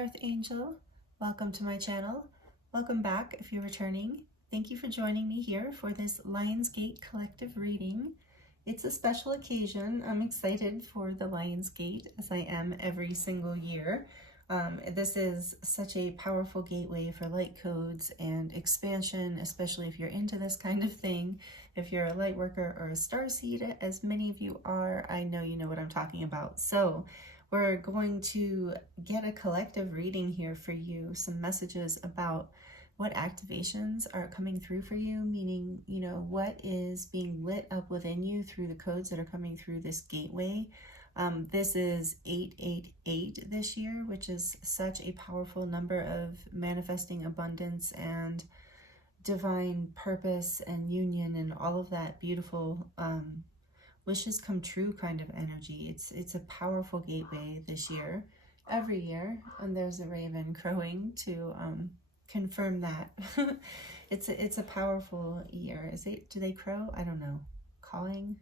Earth Angel. Welcome to my channel. Welcome back if you're returning. Thank you for joining me here for this Lionsgate collective reading. It's a special occasion. I'm excited for the Lionsgate as I am every single year. This is such a powerful gateway for light codes and expansion, especially if you're into this kind of thing. If you're a light worker or a starseed, as many of you are, I know you know what I'm talking about. So we're going to get a collective reading here for you, some messages about what activations are coming through for you, meaning, you know, what is being lit up within you through the codes that are coming through this gateway. This is 888 this year, which is such a powerful number of manifesting abundance and divine purpose and union and all of that beautiful wishes come true kind of energy. It's a powerful gateway this year, every year, and there's a raven crowing to confirm that. It's a powerful year. Do they crow? I don't know. Calling.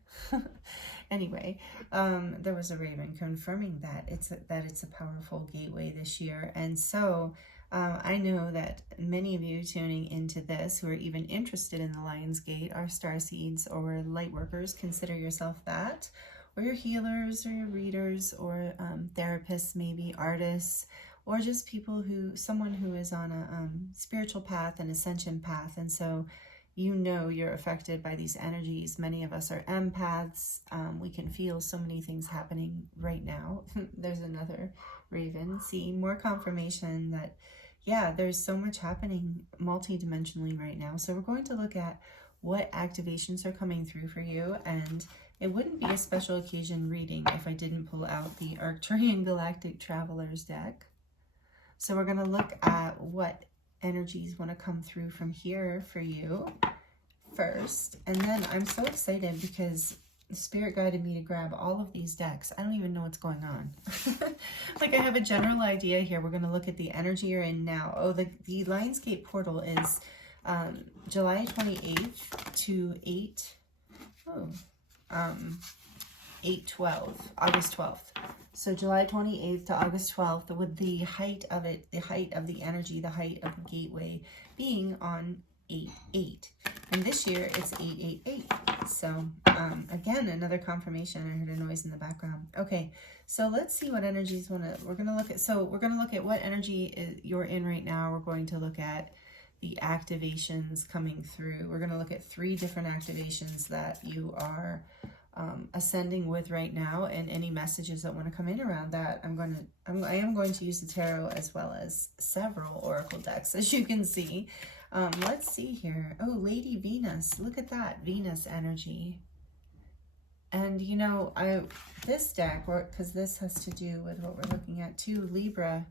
Anyway, there was a raven confirming that it's a powerful gateway this year, and so I know that many of you tuning into this who are even interested in the Lionsgate are starseeds or light workers. Consider yourself that, or your healers or your readers or therapists, maybe artists, or just people someone who is on a spiritual path, an ascension path. And so you know you're affected by these energies. Many of us are empaths. We can feel so many things happening right now. There's another raven. See, more confirmation that, yeah, there's so much happening multidimensionally right now. So we're going to look at what activations are coming through for you. And it wouldn't be a special occasion reading if I didn't pull out the Arcturian Galactic Travelers deck. So we're going to look at what energies want to come through from here for you first. And then I'm so excited because the Spirit guided me to grab all of these decks. I don't even know what's going on. Like, I have a general idea here. We're going to look at the energy you're in now. Oh, the Lionsgate portal is July 28th to August 12th. So July 28th to August 12th, with the height of it, the height of the energy, the height of the gateway being on 8/8. And this year it's 8/8/8. So again, another confirmation. I heard a noise in the background. Okay, so let's see what energies we're going to look at. So we're going to look at what energy you're in right now. We're going to look at the activations coming through. We're going to look at 3 different activations that you are ascending with right now, and any messages that want to come in around that. I am going to use the tarot as well as several oracle decks, as you can see. Let's see here. Oh, Lady Venus, look at that Venus energy. And you know, this deck, because this has to do with what we're looking at too, Libra,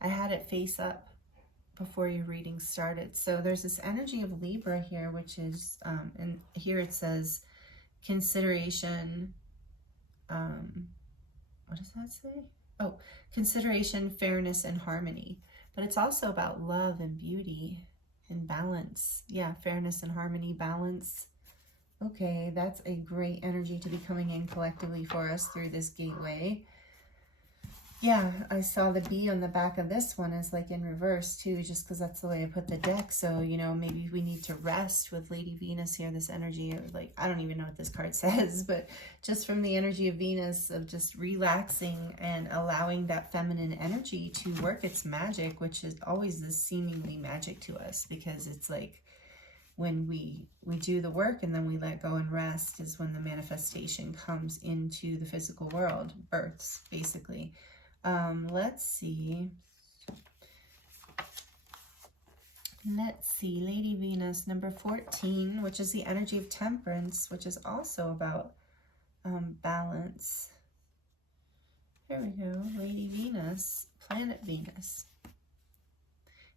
I had it face up before your reading started. So there's this energy of Libra here, which is and here it says consideration, what does that say? Oh, consideration, fairness, and harmony. But it's also about love and beauty and balance. Yeah, fairness and harmony, balance. Okay, that's a great energy to be coming in collectively for us through this gateway. Yeah, I saw the bee on the back of this one is like in reverse too, just because that's the way I put the deck. So, you know, maybe we need to rest with Lady Venus here, this energy, or like, I don't even know what this card says, but just from the energy of Venus, of just relaxing and allowing that feminine energy to work its magic, which is always this seemingly magic to us, because it's like when we do the work and then we let go and rest is when the manifestation comes into the physical world, births, basically. Let's see, Lady Venus, number 14, which is the energy of temperance, which is also about balance. There we go, Lady Venus, planet Venus.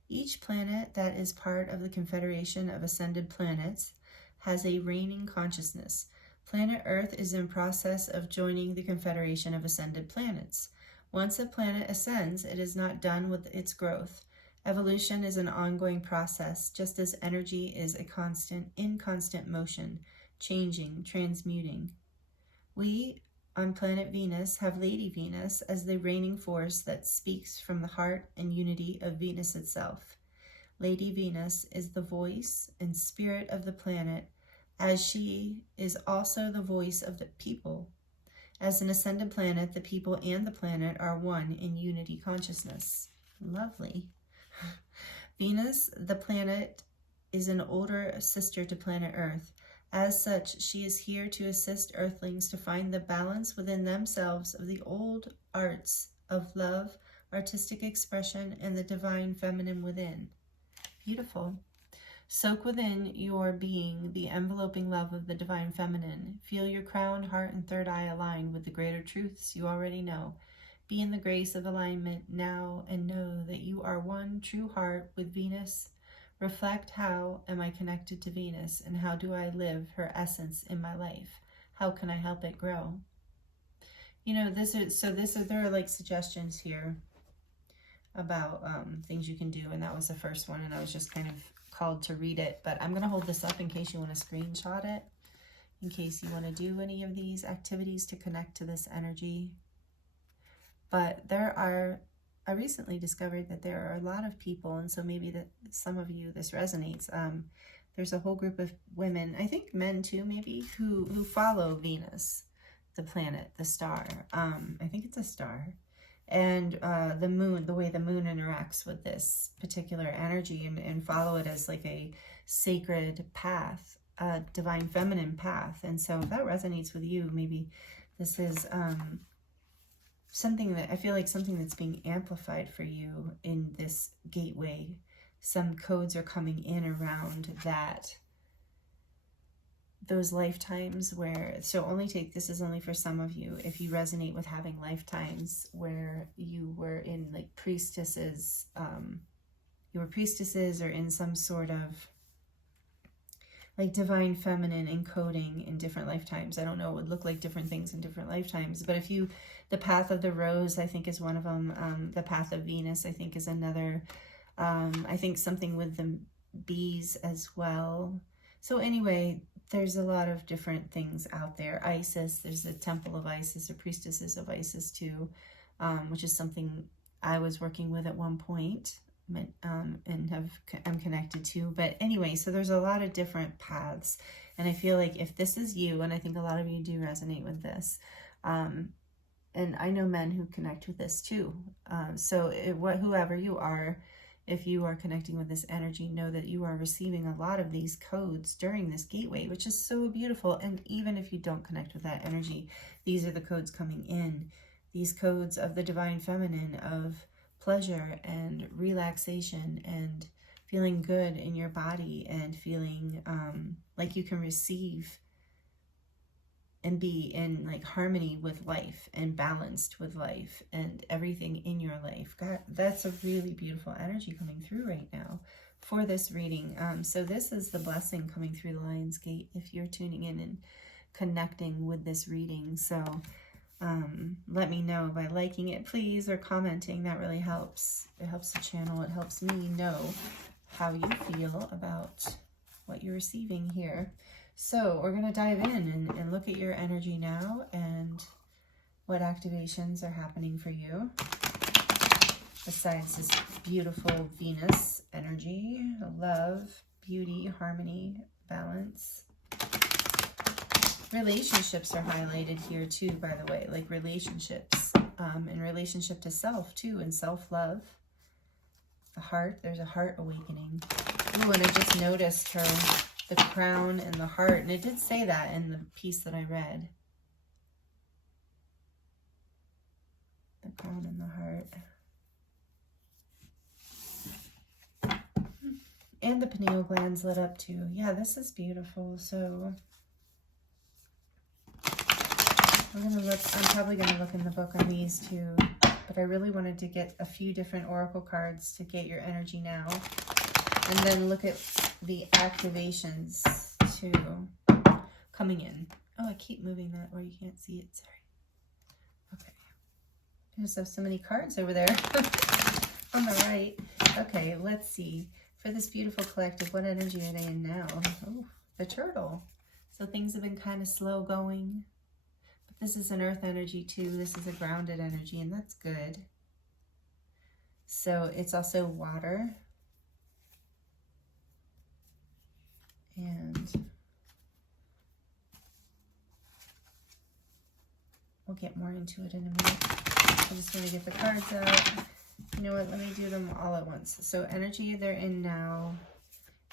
Each planet that is part of the Confederation of Ascended Planets has a reigning consciousness. Planet Earth is in process of joining the Confederation of Ascended Planets. Once a planet ascends, it is not done with its growth. Evolution is an ongoing process, just as energy is in constant motion, changing, transmuting. We on planet Venus have Lady Venus as the reigning force that speaks from the heart and unity of Venus itself. Lady Venus is the voice and spirit of the planet, as she is also the voice of the people. As an ascended planet, the people and the planet are one in unity consciousness. Lovely. Venus, the planet, is an older sister to planet Earth. As such, she is here to assist Earthlings to find the balance within themselves of the old arts of love, artistic expression, and the divine feminine within. Beautiful. Soak within your being the enveloping love of the divine feminine. Feel your crown, heart, and third eye align with the greater truths you already know. Be in the grace of alignment now and know that you are one true heart with Venus. Reflect, how am I connected to Venus, and how do I live her essence in my life? How can I help it grow? You know, there are like suggestions here about things you can do, and that was the first one, and I was just kind of called to read it, but I'm going to hold this up in case you want to screenshot it, in case you want to do any of these activities to connect to this energy. But I recently discovered that there are a lot of people, and so maybe that some of you, this resonates. There's a whole group of women, I think men too maybe, who follow Venus, the planet, the star. I think it's a star. And the moon, the way the moon interacts with this particular energy, and follow it as like a sacred path, a divine feminine path. And so if that resonates with you, maybe this is something that I feel like something that's being amplified for you in this gateway. Some codes are coming in around that, those lifetimes where, so this is only for some of you, if you resonate with having lifetimes where you were in like priestesses, you were priestesses or in some sort of like divine feminine encoding in different lifetimes. I don't know, it would look like different things in different lifetimes, but if you, the path of the rose, I think is one of them. The path of Venus, I think, is another. I think something with the bees as well. So anyway, there's a lot of different things out there. Isis, there's the temple of Isis or priestesses of Isis too, which is something I was working with at one point, and I'm connected to. But anyway, so there's a lot of different paths, and I feel like if this is you, and I think a lot of you do resonate with this, and I know men who connect with this too. So whoever you are, if you are connecting with this energy, know that you are receiving a lot of these codes during this gateway, which is so beautiful. And even if you don't connect with that energy, these are the codes coming in. These codes of the divine feminine, of pleasure and relaxation and feeling good in your body, and feeling like you can receive and be in like harmony with life and balanced with life and everything in your life. God, that's a really beautiful energy coming through right now for this reading. So this is the blessing coming through the Lion's Gate if you're tuning in and connecting with this reading. So let me know by liking it, please, or commenting. That really helps. It helps the channel. It helps me know how you feel about what you're receiving here. So we're going to dive in and look at your energy now and what activations are happening for you. Besides this beautiful Venus energy, love, beauty, harmony, balance. Relationships are highlighted here too, by the way, like relationships, in relationship to self too, and self-love. The heart, there's a heart awakening. Oh, and I just noticed the crown and the heart, and it did say that in the piece that I read. The crown and the heart. And the pineal glands lit up too. Yeah, this is beautiful. So I'm probably gonna look in the book on these too, but I really wanted to get a few different oracle cards to get your energy now, and then look at the activations too coming in. Oh, I keep moving that where you can't see it. Sorry. Okay. I just have so many cards over there on the right. Okay, let's see. For this beautiful collective, what energy are they in now? Oh, the turtle. So things have been kind of slow going. This is an earth energy too. This is a grounded energy, and that's good. So it's also water. And we'll get more into it in a minute. I'm just going to get the cards out. You know what? Let me do them all at once. So energy they're in now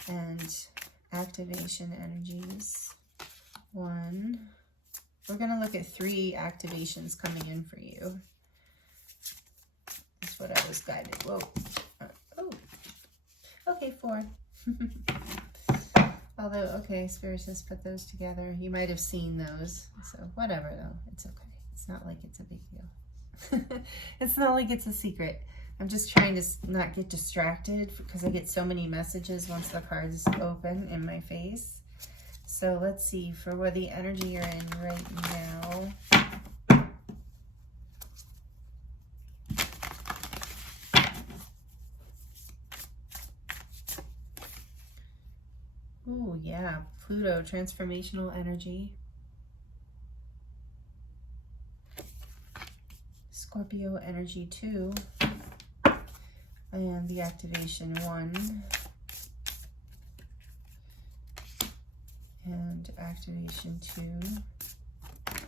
and activation energies. 1. We're going to look at 3 activations coming in for you. That's what I was guided. Whoa. Oh. Okay, 4. Although, okay, Spirit says put those together. You might have seen those. So whatever, though. It's okay. It's not like it's a big deal. It's not like it's a secret. I'm just trying to not get distracted because I get so many messages once the cards open in my face. So let's see, for where the energy you're in right now. Oh, yeah, Pluto, transformational energy. Scorpio energy 2. And the activation 1. And activation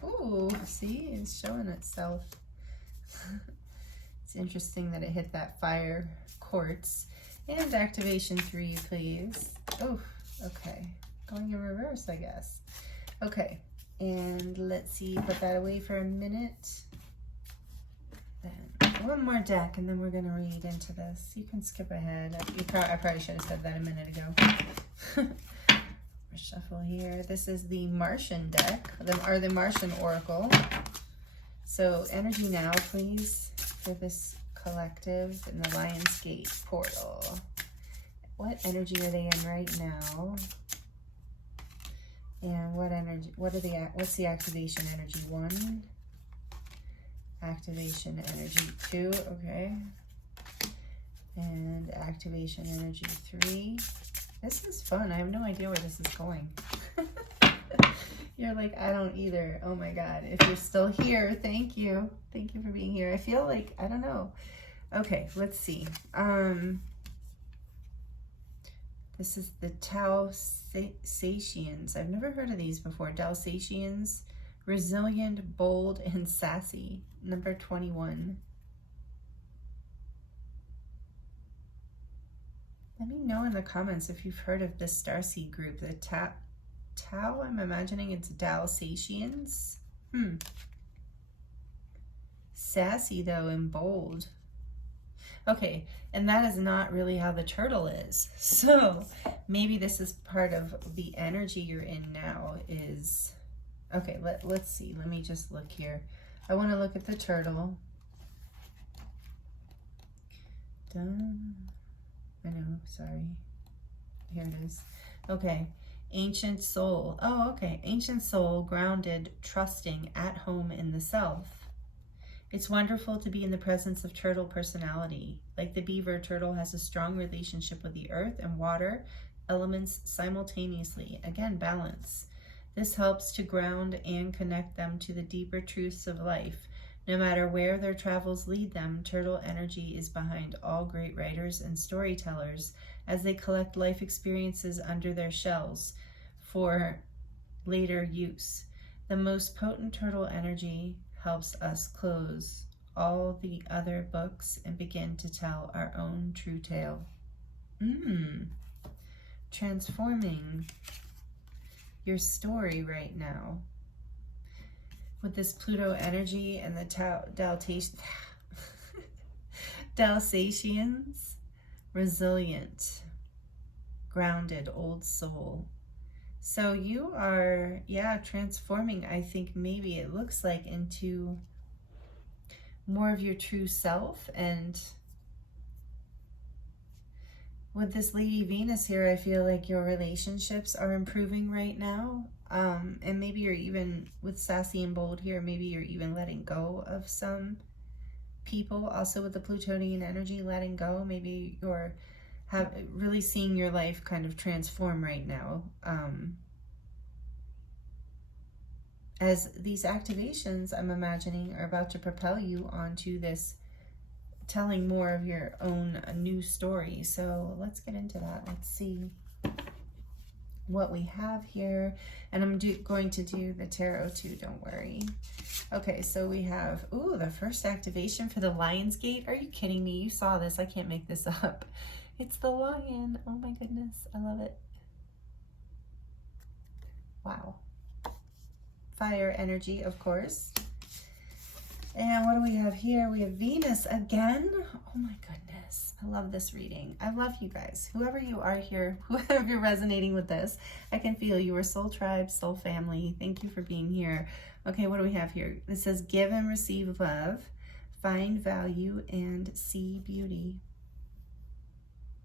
2. Ooh, see, it's showing itself. It's interesting that it hit that fire quartz. And activation 3, please. Oh, okay. Going in reverse, I guess. Okay, and let's see, put that away for a minute. Then one more deck, and then we're going to read into this. You can skip ahead. I probably should have said that a minute ago. Shuffle here. This is the Martian deck, or the Martian Oracle. So energy now, please, for this collective in the Lionsgate portal. What energy are they in right now? And what energy? What's the activation energy? 1. Activation energy 2. Okay. And activation energy 3. This is fun. I have no idea where this is going. You're like, I don't either. Oh my God. If you're still here, thank you. Thank you for being here. I feel like, I don't know. Okay, let's see. This is the Dalsatians. I've never heard of these before. Dalsatians, resilient, bold, and sassy. Number 21. Let me know in the comments if you've heard of this starseed group, the Tau, I'm imagining it's Dalsatians. Sassy though, and bold. Okay, and that is not really how the turtle is. So maybe this is part of the energy you're in now is, okay, let's see. Let me just look here. I want to look at the turtle. Done. I know, sorry. Here it is. Okay, ancient soul. Oh, okay, ancient soul, grounded, trusting, at home in the self. It's wonderful to be in the presence of turtle personality. Like the beaver, turtle has a strong relationship with the earth and water elements simultaneously. Again, balance. This helps to ground and connect them to the deeper truths of life. No matter where their travels lead them, turtle energy is behind all great writers and storytellers as they collect life experiences under their shells for later use. The most potent turtle energy helps us close all the other books and begin to tell our own true tale. Transforming your story right now. With this Pluto energy and the Dalsatians, resilient, grounded, old soul. So you are, yeah, transforming, I think maybe it looks like, into more of your true self. And with this Lady Venus here, I feel like your relationships are improving right now. And maybe you're even, with sassy and bold here, maybe you're even letting go of some people. Also with the Plutonian energy, letting go. Maybe you're really seeing your life kind of transform right now. as these activations, I'm imagining, are about to propel you onto this telling more of your own new story. So let's get into that. Let's see what we have here. And I'm going to do the tarot too, don't worry. Okay, so we have, ooh, the first activation for the Lion's Gate. Are you kidding me? You saw this. I can't make this up. It's the lion. Oh my goodness. I love it. Wow. Fire energy, of course. And what do we have here? We have Venus again. Oh my goodness. I love this reading. I love you guys. Whoever you are here, whoever you're resonating with this, I can feel you are soul tribe, soul family. Thank you for being here. Okay, what do we have here? It says give and receive love, find value, and see beauty.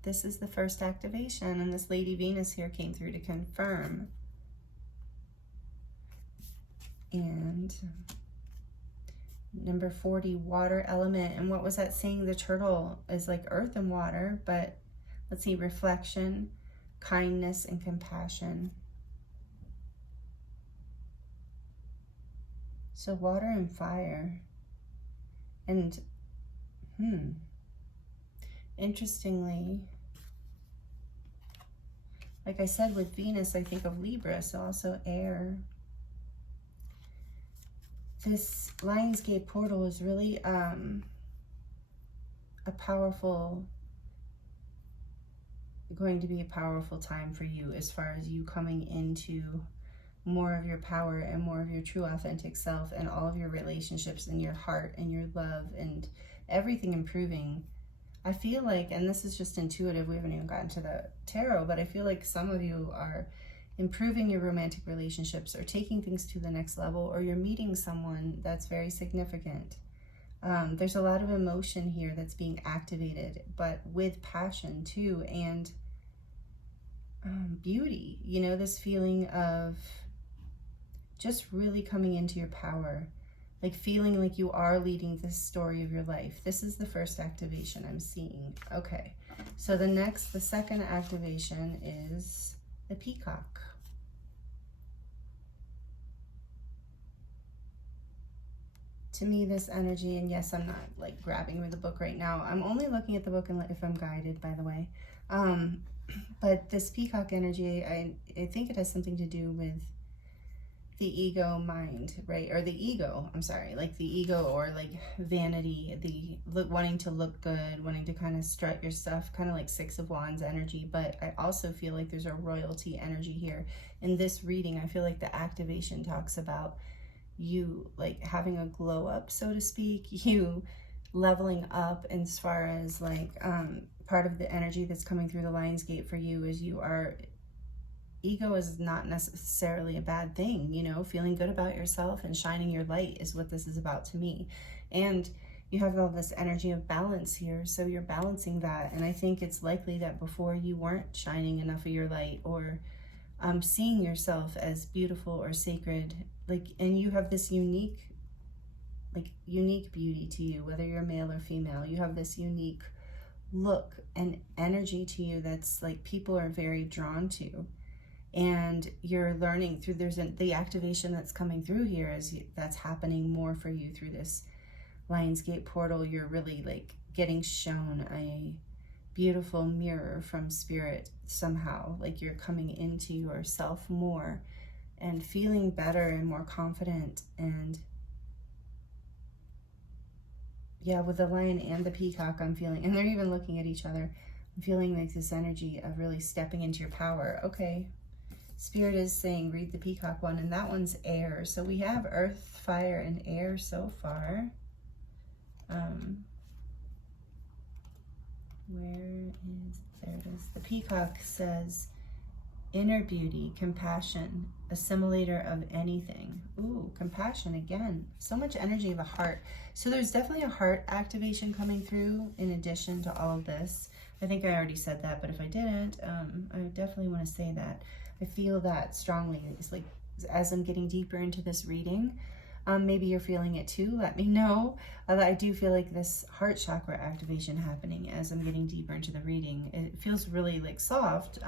This is the first activation, and this Lady Venus here came through to confirm. And number 40, water element. And what was that saying? The turtle is like earth and water, but let's see, reflection, kindness, and compassion. So water and fire. And interestingly, like I said, with Venus, I think of Libra, so also air. This Lionsgate portal is really a powerful, going to be a powerful time for you as far as you coming into more of your power and more of your true authentic self, and all of your relationships and your heart and your love and everything improving. I feel like, and this is just intuitive, we haven't even gotten to the tarot, but I feel like some of you are improving your romantic relationships or taking things to the next level, or you're meeting someone that's very significant. There's a lot of emotion here that's being activated, but with passion too, and beauty, you know, this feeling of just really coming into your power, like feeling like you are leading this story of your life. This is the first activation I'm seeing. Okay, so the second activation is the peacock. To me, this energy, and yes, I'm not like grabbing with the book right now. I'm only looking at the book and if I'm guided, by the way. But this peacock energy, I think it has something to do with the ego mind, right? Or the ego, I'm sorry, like the ego, or like vanity, the wanting to look good, wanting to kind of strut your stuff, kind of like Six of Wands energy. But I also feel like there's a royalty energy here. In this reading, I feel like the activation talks about you like having a glow up, so to speak, you leveling up as far as like part of the energy that's coming through the Lionsgate for you is ego is not necessarily a bad thing, you know, feeling good about yourself and shining your light is what this is about to me. And you have all this energy of balance here, so you're balancing that. And I think it's likely that before you weren't shining enough of your light, or seeing yourself as beautiful or sacred, like, and you have this unique beauty to you, whether you're male or female. You have this unique look and energy to you that's like people are very drawn to. And you're learning through, the activation that's coming through here is that's happening more for you through this Lionsgate portal. You're really like getting shown a beautiful mirror from spirit somehow, like you're coming into yourself more and feeling better and more confident. And yeah, with the lion and the peacock, I'm feeling, and they're even looking at each other, I'm feeling like this energy of really stepping into your power. Okay, Spirit is saying read the peacock one, and that one's air. So we have earth, fire, and air so far. There it is. The peacock says inner beauty, compassion, assimilator of anything. Ooh, compassion again. So much energy of a heart. So there's definitely a heart activation coming through in addition to all of this. I think I already said that, but if I didn't, I would definitely want to say that. I feel that strongly. It's like as I'm getting deeper into this reading, maybe you're feeling it too. Let me know. I do feel like this heart chakra activation happening as I'm getting deeper into the reading. It feels really like soft.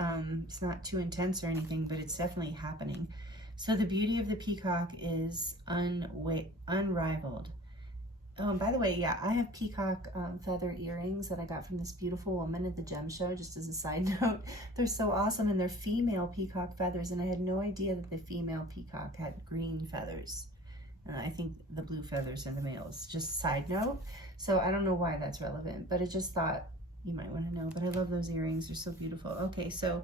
It's not too intense or anything, but it's definitely happening. So the beauty of the peacock is unrivaled. Oh, and by the way, yeah, I have peacock feather earrings that I got from this beautiful woman at the gem show, just as a side note. They're so awesome, and they're female peacock feathers, and I had no idea that the female peacock had green feathers. I think the blue feathers are the males, just a side note. So I don't know why that's relevant, but I just thought you might want to know. But I love those earrings, they're so beautiful. Okay, so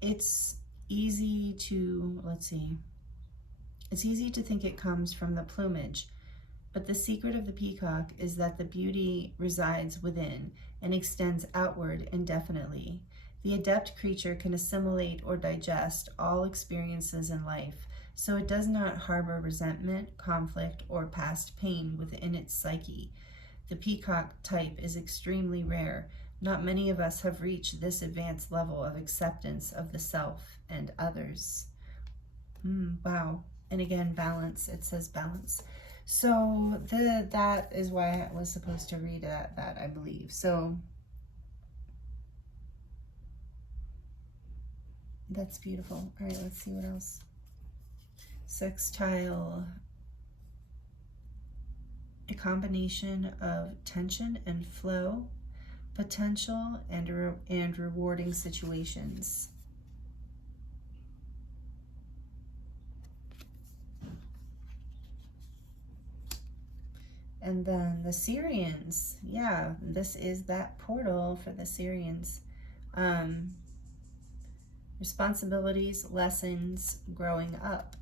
it's easy to, let's see, it's easy to think it comes from the plumage. But the secret of the peacock is that the beauty resides within and extends outward indefinitely. The adept creature can assimilate or digest all experiences in life, so it does not harbor resentment, conflict, or past pain within its psyche. The peacock type is extremely rare. Not many of us have reached this advanced level of acceptance of the self and others. Wow. And again, balance. It says balance. So that is why I was supposed to read that, I believe. So that's beautiful. All right, let's see what else. Sextile, a combination of tension and flow, potential and rewarding situations. And then the Syrians, yeah, this is that portal for the Syrians. Responsibilities, lessons, growing up.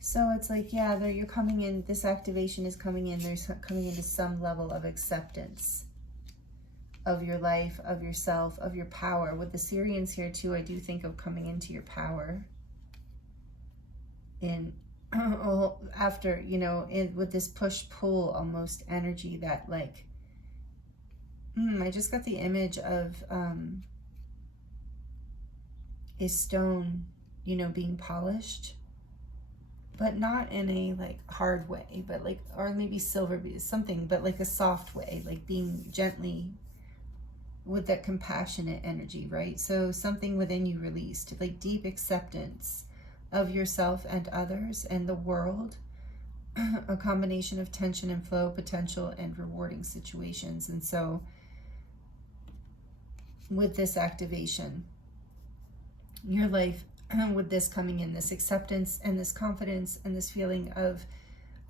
So it's like, yeah, you're coming in, this activation is coming in, there's coming into some level of acceptance of your life, of yourself, of your power. With the Syrians here too, I do think of coming into your power. In after, you know, with this push-pull almost energy that like, I just got the image of a stone, you know, being polished, but not in a like hard way, but like, or maybe silver, something, but like a soft way, like being gently, with that compassionate energy, right? So something within you released, like deep acceptance of yourself and others and the world, a combination of tension and flow, potential and rewarding situations. And so with this activation, your life, with this coming in, this acceptance and this confidence and this feeling of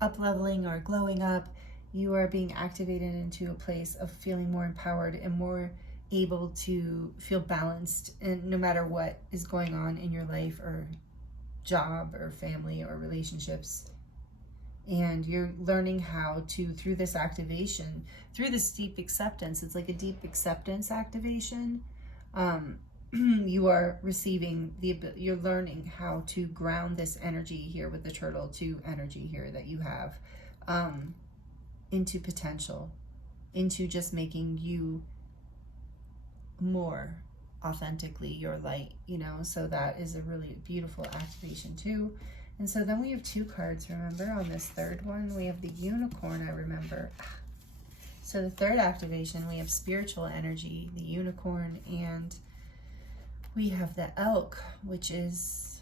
up-leveling or glowing up, you are being activated into a place of feeling more empowered and more able to feel balanced, and no matter what is going on in your life or job or family or relationships. And you're learning how to, through this activation, through this deep acceptance, it's like a deep acceptance activation, you are receiving you're learning how to ground this energy here with the turtle, to energy here that you have, into potential, into just making you more authentically your light, you know. So that is a really beautiful activation too. And so then we have two cards, remember, on this third one. We have the unicorn, I remember. So the third activation, we have spiritual energy, the unicorn, and we have the elk, which is,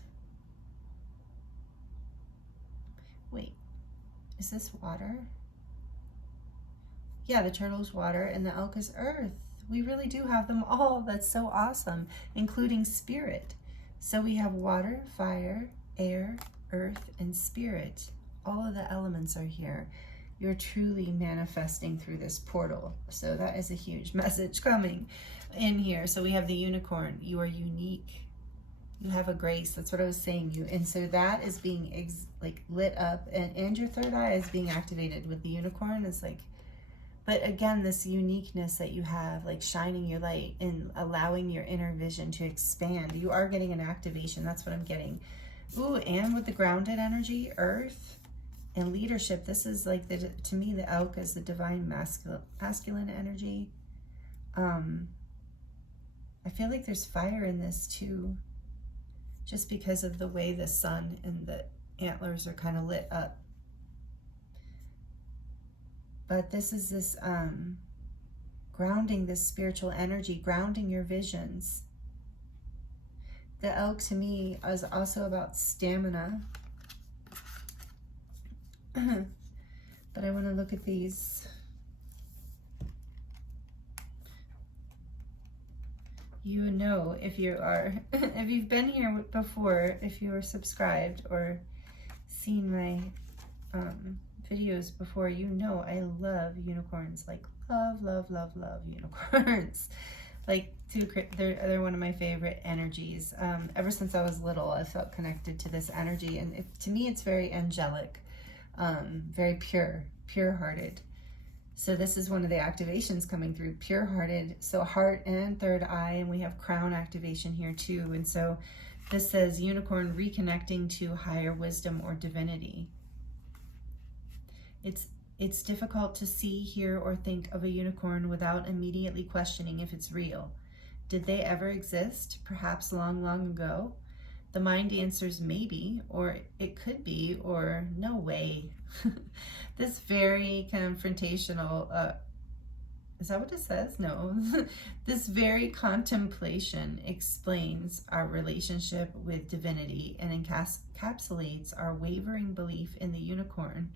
wait, is this water? Yeah, the turtle's water and the elk is earth. We really do have them all. That's so awesome, including spirit. So we have water, fire, air, earth, and spirit. All of the elements are here. You're truly manifesting through this portal. So that is a huge message coming in here. So we have the unicorn. You are unique. You have a grace. That's what I was saying. And so that is being like lit up, and your third eye is being activated with the unicorn. It's like, but again, this uniqueness that you have, like shining your light and allowing your inner vision to expand. You are getting an activation. That's what I'm getting. Ooh, and with the grounded energy, earth, and leadership. This is like, to me, the elk is the divine masculine energy. I feel like there's fire in this too, just because of the way the sun and the antlers are kind of lit up. But this is this grounding, this spiritual energy, grounding your visions. The elk to me is also about stamina. But I want to look at these. You know, if you are, if you've been here before, if you are subscribed or seen my videos before, you know I love unicorns. Like love unicorns. Like they're one of my favorite energies. Ever since I was little, I felt connected to this energy, and to me it's very angelic, very pure-hearted. So this is one of the activations coming through, pure-hearted. So heart and third eye, and we have crown activation here too. And so this says unicorn reconnecting to higher wisdom or divinity. It's difficult to see, hear, or think of a unicorn without immediately questioning if it's real. Did they ever exist? Perhaps long, long ago? The mind answers maybe, or it could be, or no way. This very confrontational, is that what it says? No. This very contemplation explains our relationship with divinity and encapsulates our wavering belief in the unicorn.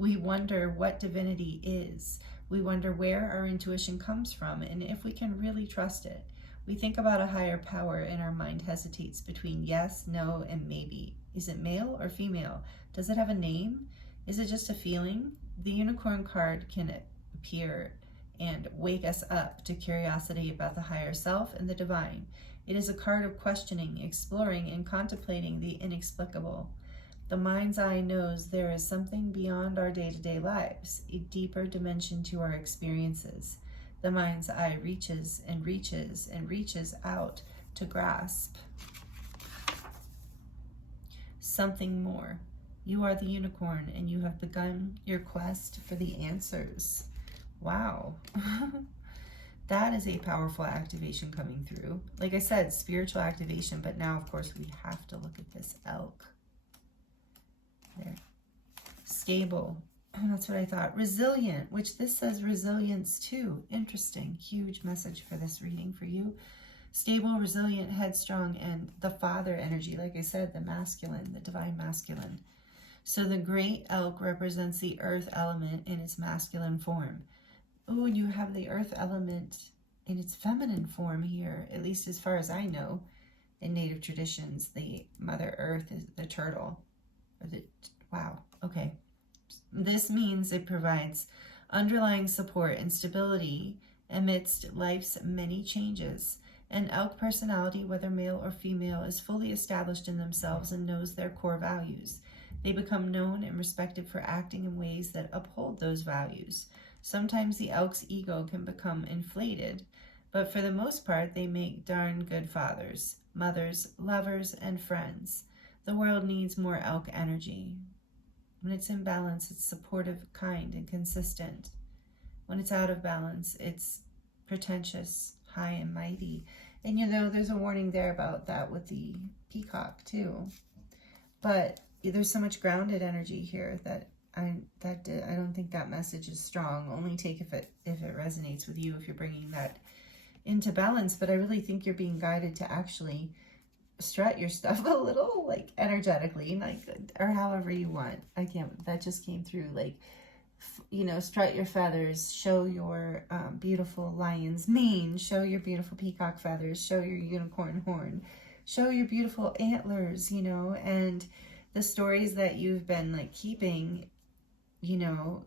We wonder what divinity is. We wonder where our intuition comes from and if we can really trust it. We think about a higher power and our mind hesitates between yes, no, and maybe. Is it male or female? Does it have a name? Is it just a feeling? The unicorn card can appear and wake us up to curiosity about the higher self and the divine. It is a card of questioning, exploring, and contemplating the inexplicable. The mind's eye knows there is something beyond our day-to-day lives, a deeper dimension to our experiences. The mind's eye reaches and reaches and reaches out to grasp something more. You are the unicorn and you have begun your quest for the answers. Wow. That is a powerful activation coming through. Like I said, spiritual activation, but now of course we have to look at this elk. There. Stable. That's what I thought. Resilient, which this says resilience too. Interesting. Huge message for this reading for you. Stable, resilient, headstrong, and the father energy. Like I said, the masculine, the divine masculine. So the great elk represents the earth element in its masculine form. Oh, and you have the earth element in its feminine form here, at least as far as I know. In native traditions, the Mother Earth is the turtle. Wow, okay. This means it provides underlying support and stability amidst life's many changes. An elk personality, whether male or female, is fully established in themselves and knows their core values. They become known and respected for acting in ways that uphold those values. Sometimes the elk's ego can become inflated, but for the most part, they make darn good fathers, mothers, lovers, and friends. The world needs more elk energy. When it's in balance, it's supportive, kind, and consistent. When it's out of balance, it's pretentious, high and mighty. And you know, there's a warning there about that with the peacock too. But there's so much grounded energy here that I don't think that message is strong. Only take if it resonates with you, if you're bringing that into balance. But I really think you're being guided to actually strut your stuff a little, like energetically, like, or however you want. I can't, that just came through, like, you know, strut your feathers, show your beautiful lion's mane, show your beautiful peacock feathers, show your unicorn horn, show your beautiful antlers, you know, and the stories that you've been like keeping, you know,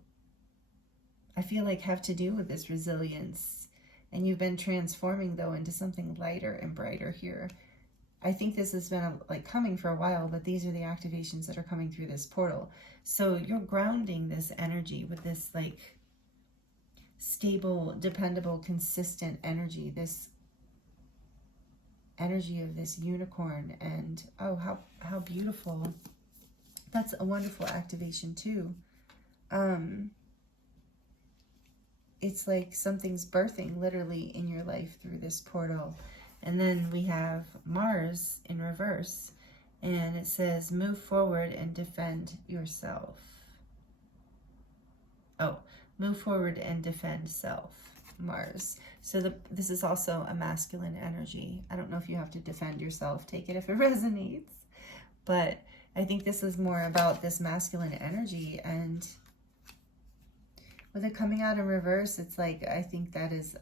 I feel like have to do with this resilience, and you've been transforming though into something lighter and brighter here. I think this has been like coming for a while, but these are the activations that are coming through this portal. So you're grounding this energy with this like stable, dependable, consistent energy, this energy of this unicorn. And oh, how beautiful. That's a wonderful activation too. It's like something's birthing literally in your life through this portal. And then we have Mars in reverse, and it says, move forward and defend yourself. Oh, Move forward and defend self, Mars. So this is also a masculine energy. I don't know if you have to defend yourself. Take it if it resonates. But I think this is more about this masculine energy. And with it coming out in reverse, it's like, I think that is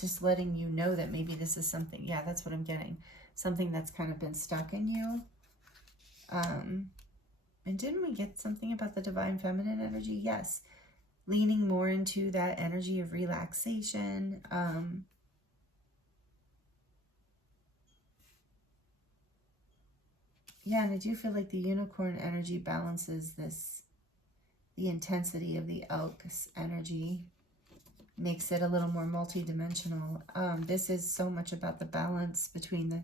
just letting you know that maybe this is something, yeah, that's what I'm getting. Something that's kind of been stuck in you. And didn't we get something about the divine feminine energy? Yes. Leaning more into that energy of relaxation. Yeah, and I do feel like the unicorn energy balances this, the intensity of the elk's energy. Makes it a little more multi-dimensional. This is so much about the balance between the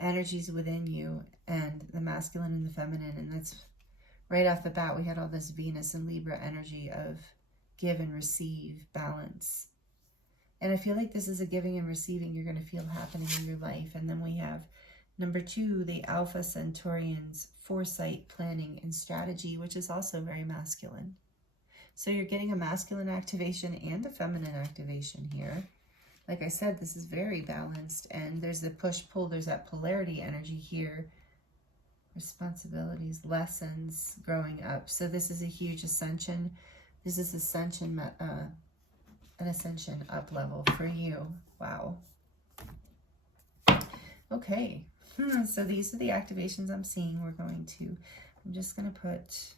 energies within you and the masculine and the feminine. And that's right off the bat, we had all this Venus and Libra energy of give and receive balance. And I feel like this is a giving and receiving you're going to feel happening in your life. And then we have number 2, the Alpha Centaurian's foresight, planning, and strategy, which is also very masculine. So you're getting a masculine activation and a feminine activation here. Like I said, this is very balanced. And there's the push-pull. There's that polarity energy here. Responsibilities, lessons, growing up. So this is a huge ascension. This is ascension, an ascension up level for you. Wow. Okay. So these are the activations I'm seeing. I'm just going to put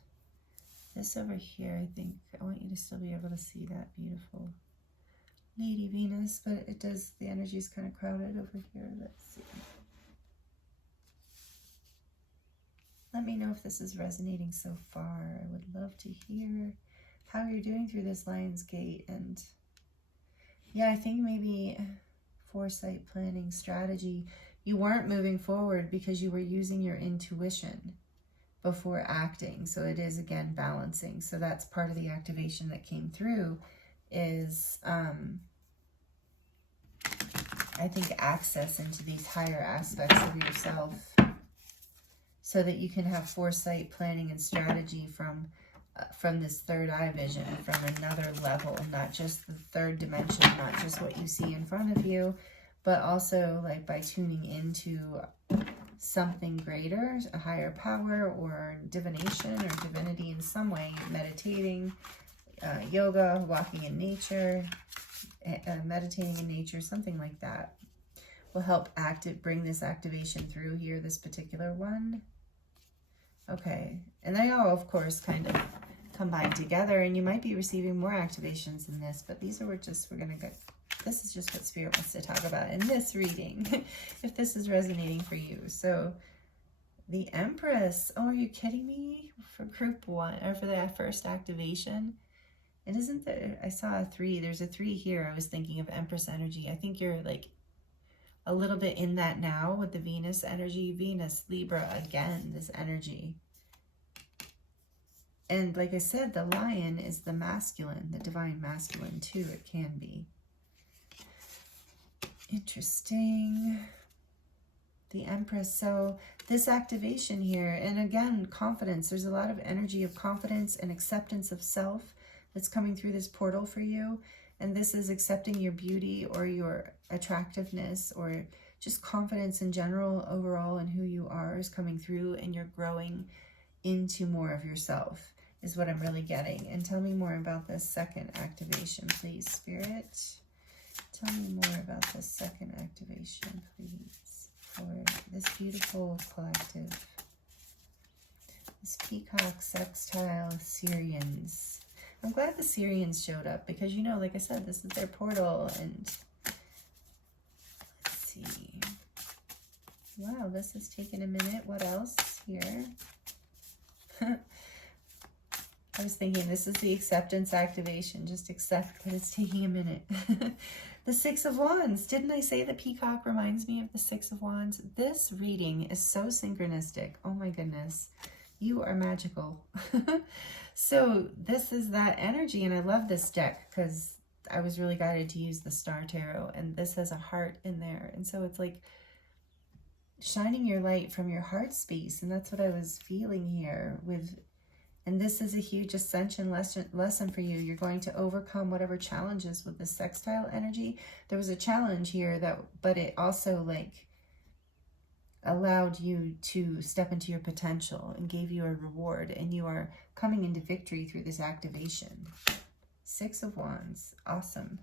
this over here. I think I want you to still be able to see that beautiful Lady Venus, but it does, the energy is kind of crowded over here. Let's see. Let me know if this is resonating so far. I would love to hear how you're doing through this Lion's Gate. And yeah, I think maybe foresight, planning, strategy. You weren't moving forward because you were using your intuition before acting. So it is, again, balancing. So that's part of the activation that came through is, I think, access into these higher aspects of yourself so that you can have foresight, planning, and strategy from this third eye vision, from another level, not just the third dimension, not just what you see in front of you, but also like by tuning into something greater, a higher power or divination or divinity in some way, meditating, yoga, walking in nature, meditating in nature, something like that will help bring this activation through here, this particular one. Okay, and they all, of course, kind of combine together, and you might be receiving more activations in this, but these are just, we're going to go, this is just what Spirit wants to talk about in this reading, if this is resonating for you. So, the Empress, oh, are you kidding me? For group 1, or for the first activation, it isn't there, I saw a 3, there's a 3 here. I was thinking of Empress energy. I think you're like a little bit in that now with the Venus energy, Venus, Libra, again, this energy. And like I said, the lion is the masculine, the divine masculine too, it can be. Interesting. The Empress, so this activation here, and again, confidence. There's a lot of energy of confidence and acceptance of self that's coming through this portal for you. And this is accepting your beauty or your attractiveness or just confidence in general, overall, and who you are is coming through, and you're growing into more of yourself is what I'm really getting. And tell me more about this second activation, please, Spirit. Tell me more about this second activation, please, for this beautiful collective. This Peacock Sextile Syrians. I'm glad the Syrians showed up because, you know, like I said, this is their portal. And let's see. Wow, this has taken a minute. What else here? I was thinking this is the acceptance activation. Just accept that it's taking a minute. The Six of Wands. Didn't I say the peacock reminds me of the Six of Wands? This reading is so synchronistic. Oh my goodness. You are magical. So this is that energy, and I love this deck because I was really guided to use the Star Tarot, and this has a heart in there. And so it's like shining your light from your heart space, and that's what I was feeling here with And this is a huge ascension lesson for you. You're going to overcome whatever challenges with the sextile energy. There was a challenge here, but it also like allowed you to step into your potential and gave you a reward. And you are coming into victory through this activation. 6 of Wands. Awesome.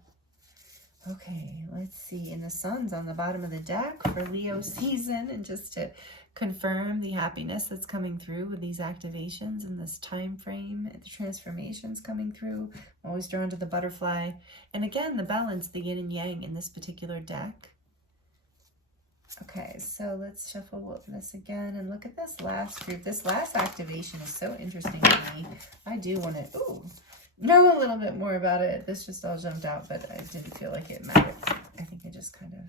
Okay, let's see. And the sun's on the bottom of the deck for Leo season. And just to confirm the happiness that's coming through with these activations in this time frame, the transformations coming through. I'm always drawn to the butterfly. And again, the balance, the yin and yang in this particular deck. Okay, so let's shuffle this again and look at this last group. This last activation is so interesting to me. I do want to know a little bit more about it. This just all jumped out, but I didn't feel like it mattered. I think I just kind of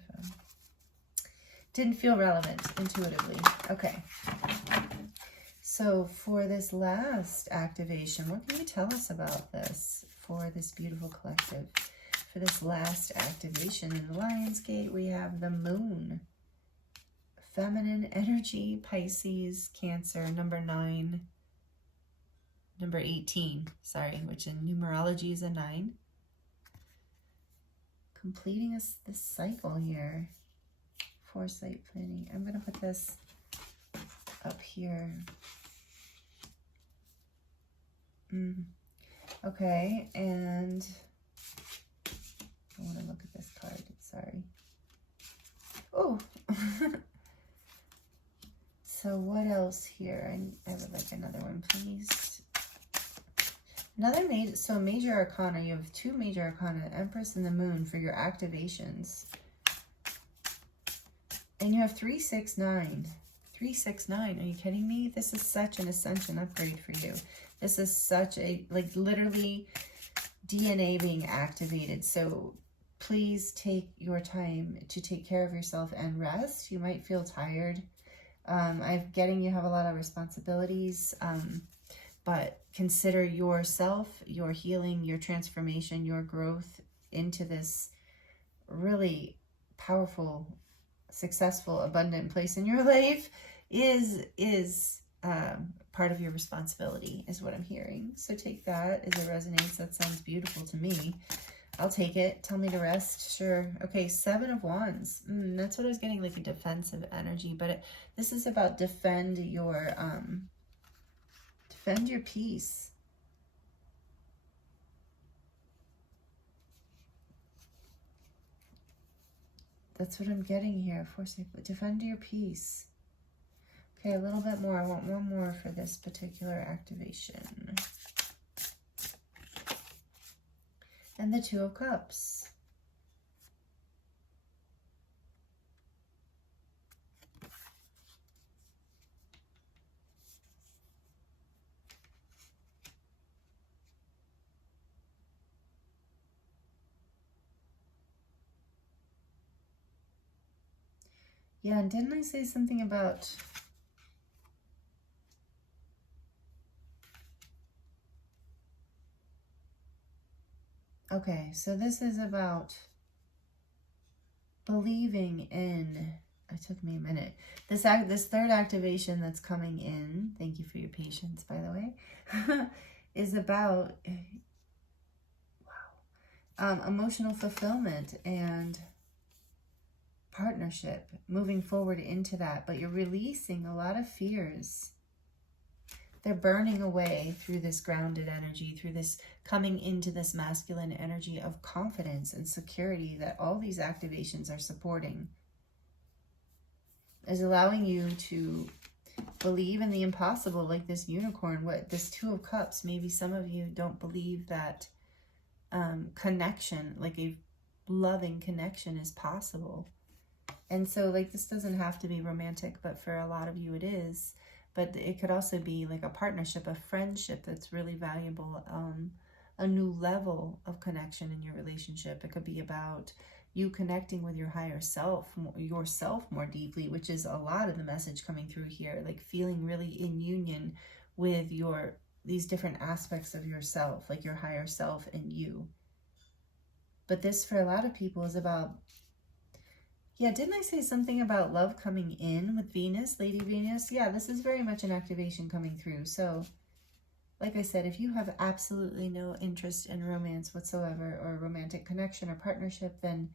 didn't feel relevant intuitively. Okay. So for this last activation, what can you tell us about this for this beautiful collective? For this last activation in the Lionsgate, we have the moon. Feminine energy, Pisces, Cancer, number 9. Number 18, sorry, which in numerology is a 9. Completing this cycle here. Foresight planning. I'm going to put this up here. Okay, and I want to look at this card. Sorry. Oh. So what else here? I would like another one, please. Another major arcana. You have 2 major arcana, Empress and the Moon, for your activations. And you have 3, 6, 9. 3, 6, 9. Are you kidding me? This is such an ascension upgrade for you. This is such a, like, literally DNA being activated. So please take your time to take care of yourself and rest. You might feel tired. I'm getting you have a lot of responsibilities, but consider yourself, your healing, your transformation, your growth into this really powerful, successful, abundant place in your life is part of your responsibility, is what I'm hearing. So take that as it resonates. That sounds beautiful to me. I'll take it. Tell me to rest. Sure. Okay, 7 of Wands. That's what I was getting, like a defensive energy. But this is about defend your peace. That's what I'm getting here. Defend your peace. Okay, a little bit more. I want one more for this particular activation. And the 2 of Cups. Yeah, and didn't I say something about... Okay, so this is about believing in... It took me a minute. This third activation that's coming in, thank you for your patience, by the way, is about emotional fulfillment and partnership, moving forward into that. But you're releasing a lot of fears. They're burning away through this grounded energy, through this coming into this masculine energy of confidence and security that all these activations are supporting. Is allowing you to believe in the impossible, like this unicorn, this 2 of Cups. Maybe some of you don't believe that connection, like a loving connection, is possible. And so, like, this doesn't have to be romantic, but for a lot of you it is. But it could also be like a partnership, a friendship that's really valuable, a new level of connection in your relationship. It could be about you connecting with your higher self, yourself more deeply, which is a lot of the message coming through here, like feeling really in union with these different aspects of yourself, like your higher self and you. But this, for a lot of people, is about, yeah, didn't I say something about love coming in with Venus, Lady Venus? Yeah, this is very much an activation coming through. So, like I said, if you have absolutely no interest in romance whatsoever, or romantic connection or partnership, then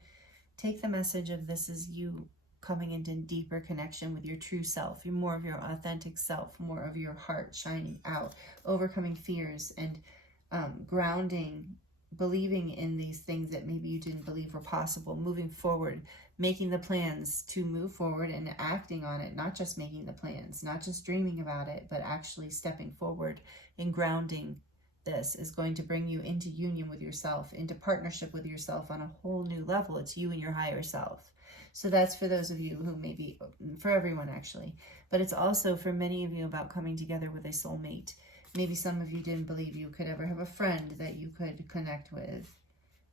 take the message of this is you coming into deeper connection with your true self, you're more of your authentic self, more of your heart shining out, overcoming fears, and grounding, believing in these things that maybe you didn't believe were possible, moving forward, making the plans to move forward and acting on it, not just making the plans, not just dreaming about it, but actually stepping forward and grounding. This is going to bring you into union with yourself, into partnership with yourself on a whole new level. It's you and your higher self. So that's for those of you who maybe, for everyone actually, but it's also for many of you about coming together with a soulmate. Maybe some of you didn't believe you could ever have a friend that you could connect with,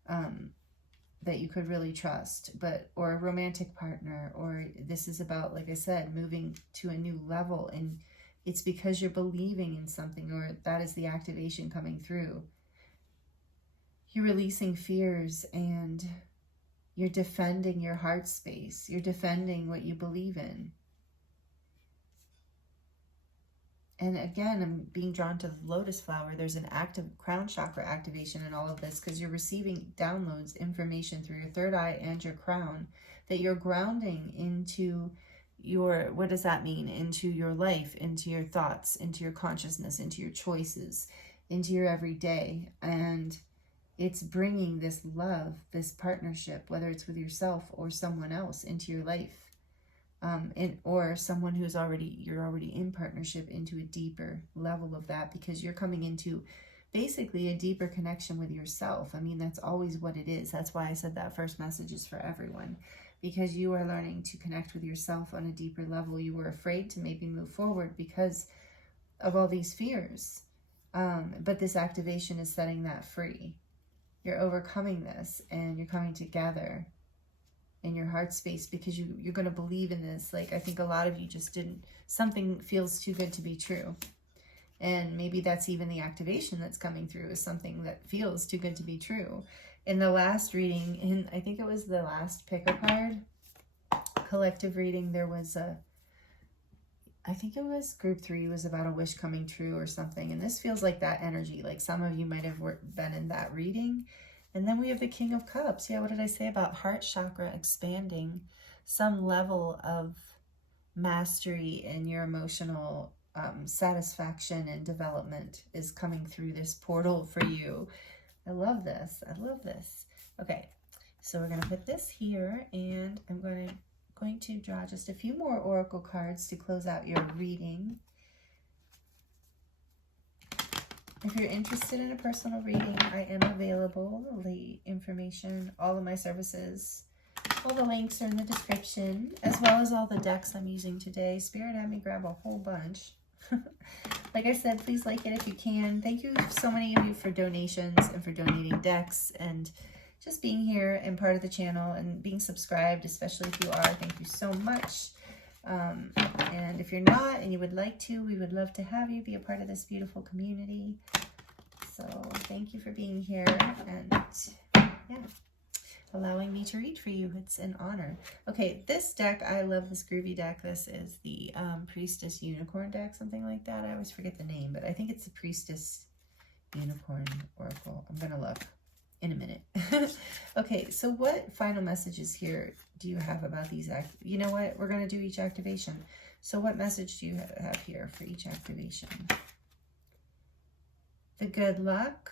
that you could really trust, or a romantic partner, or this is about, like I said, moving to a new level, and it's because you're believing in something, or that is the activation coming through. You're releasing fears, and you're defending your heart space. You're defending what you believe in. And again, I'm being drawn to the lotus flower. There's an active crown chakra activation in all of this, because you're receiving downloads, information through your third eye and your crown that you're grounding into your, what does that mean? Into your life, into your thoughts, into your consciousness, into your choices, into your everyday. And it's bringing this love, this partnership, whether it's with yourself or someone else, into your life. Or someone who's you're already in partnership, into a deeper level of that, because you're coming into basically a deeper connection with yourself. I mean, that's always what it is. That's why I said that first message is for everyone, because you are learning to connect with yourself on a deeper level. You were afraid to maybe move forward because of all these fears. But this activation is setting that free. You're overcoming this, and you're coming together in your heart space, because you're going to believe in this. Like, I think a lot of you just didn't, something feels too good to be true. And maybe that's even the activation that's coming through, is something that feels too good to be true. In the last reading, in I think it was the last picker card, collective reading, there was I think it was group 3 was about a wish coming true or something. And this feels like that energy. Like some of you might have been in that reading. And then we have the King of Cups. Yeah, what did I say about heart chakra expanding? Some level of mastery in your emotional satisfaction and development is coming through this portal for you. I love this. I love this. Okay, so we're going to put this here, and I'm going to draw just a few more oracle cards to close out your reading. If you're interested in a personal reading, I am available. The information, all of my services, all the links are in the description, as well as all the decks I'm using today. Spirit had me grab a whole bunch. Like I said, please like it if you can. Thank you so many of you for donations and for donating decks and just being here and part of the channel and being subscribed, especially if you are. Thank you so much. And if you're not and you would like to, we would love to have you be a part of this beautiful community. So thank you for being here and yeah, allowing me to read for you. It's an honor. Okay, this deck, I love this groovy deck. This is the Priestess Unicorn deck, something like that. I always forget the name, but I think it's the Priestess Unicorn Oracle. I'm gonna look in a minute. Okay, so what final messages here do you have about these? You know what? We're going to do each activation. So what message do you have here for each activation? The good luck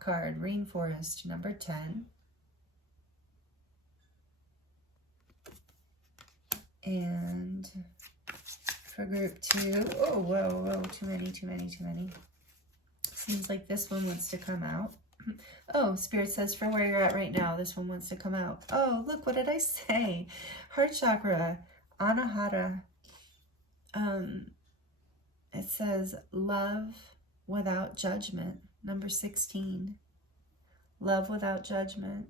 card, Rainforest, number 10. And for group 2, oh, whoa, too many. Seems like this one wants to come out. Oh, Spirit says from where you're at right now, this one wants to come out. Oh, look, what did I say? Heart chakra, Anahata. It says love without judgment, number 16. Love without judgment.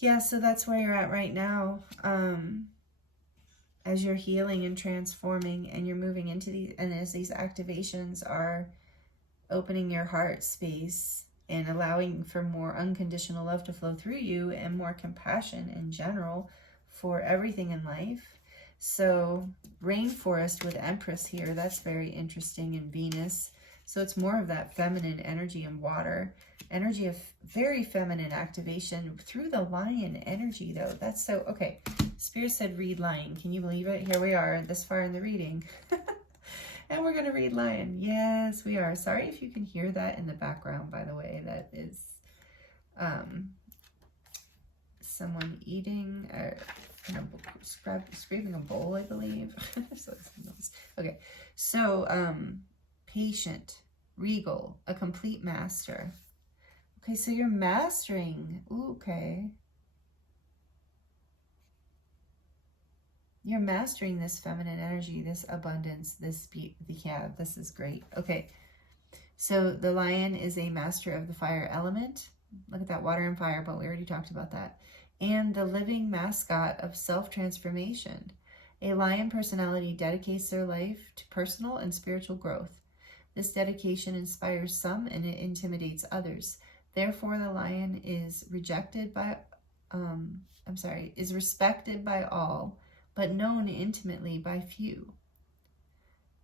Yeah, so that's where you're at right now. As you're healing and transforming and you're moving into these, and as these activations are opening your heart space and allowing for more unconditional love to flow through you and more compassion in general for everything in life, So rainforest with Empress here, that's very interesting, in Venus. So it's more of that feminine energy and water. Energy of very feminine activation through the lion energy, though. That's so, okay. Spirit said read lion. Can you believe it? Here we are this far in the reading. And we're going to read lion. Yes, we are. Sorry if you can hear that in the background, by the way. That is someone eating, scraping a bowl, I believe. So it's nice. Okay, so patient, regal, a complete master. Okay, so you're mastering. Ooh, okay. You're mastering this feminine energy, this abundance, this yeah, this is great. Okay, so the lion is a master of the fire element. Look at that, water and fire, but we already talked about that. And the living mascot of self-transformation. A lion personality dedicates their life to personal and spiritual growth. This dedication inspires some and it intimidates others. Therefore, the lion is respected by all, but known intimately by few.